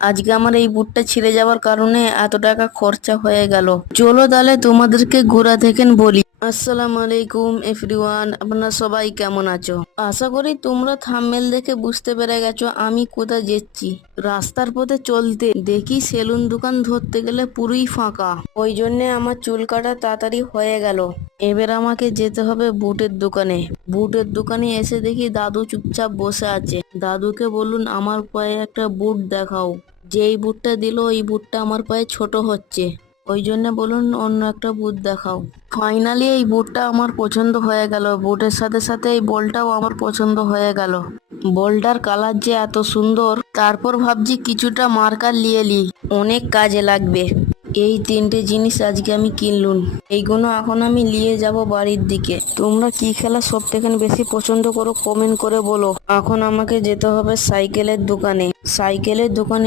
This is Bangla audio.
আজকে আমার এই বুটটা ছিঁড়ে যাওয়ার কারণে এত টাকা খরচা হয়ে গেল। চলো তাহলে তোমাদেরকে ঘোরা থেকে বলি। আসসালামু আলাইকুম এভরিওয়ান, আপনারা সবাই কেমন আছো? আশা করি তোমরা থাম্বনেল দেখে বুঝতে পেরে গেছো আমি কোথায় যাচ্ছি। রাস্তার পথে চলতে দেখি সেলুন দোকান ধরতে গেলে পুরোই ফাঁকা, ওই জন্য আমার চুল কাটা তাড়াতাড়ি হয়ে গেল। এবার আমাকে যেতে হবে বুটের দোকানে। বুটের দোকানে এসে দেখি দাদু চুপচাপ বসে আছে। দাদুকে বলুন আমার পায়ে একটা বুট দেখাও। যেই বুটটা দিল ওই বুটটা আমার পায়ে ছোট হচ্ছে, ওই জন্য বলুন অন্য একটা বুট দেখাও। ফাইনালি এই বুটটা আমার পছন্দ হয়ে গেল। বুটের সাথে সাথে এই বলটাও আমার পছন্দ হয়ে গেল। বলটার কালার যে এত সুন্দর, তারপর ভাবছি কিছুটা মার্কার নিয়ে লি, অনেক কাজে লাগবে। এই তিনটে জিনিস আজকে আমি কিনলুম। এইগুলো এখন আমি নিয়ে যাব বাড়ির দিকে। তোমরা কি খেলা সব থেকে বেশি পছন্দ করো কমেন্ট করে বলো। এখন আমাকে যেতে হবে সাইকেলের দোকানে। সাইকেলের দোকানে